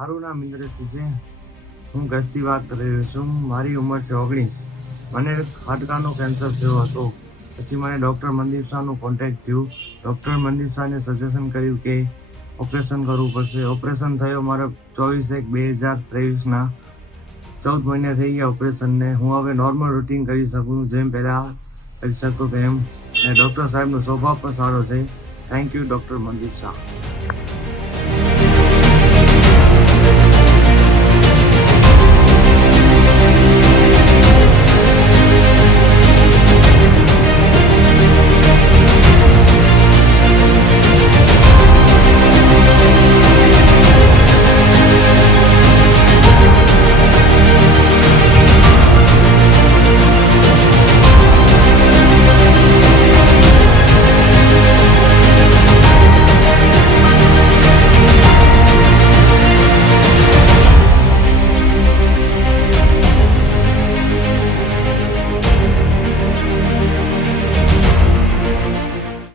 મારું નામ ઇન્દ્રસિંહ છે. હું કચ્છથી વાત કરી રહ્યો છું. મારી ઉંમર છે 19. મને હાડકાનો કેન્સર થયો હતો. પછી મને ડૉક્ટર મનદીપ શાહનું કોન્ટેક્ટ થયું. ડૉક્ટર મનદીપ શાહને સજેશન કર્યું કે ઓપરેશન કરવું પડશે. ઓપરેશન થયો મારા 24/1/2023ના. 14 મહિના થઈ ગયા ઓપરેશનને. હું હવે નોર્મલ રૂટીન કરી શકું જેમ પહેલાં કરી શકતો તેમ. અને ડૉક્ટર સાહેબનો સ્વભાવ પણ સારો છે. Thank you doctor Mandeep Shah.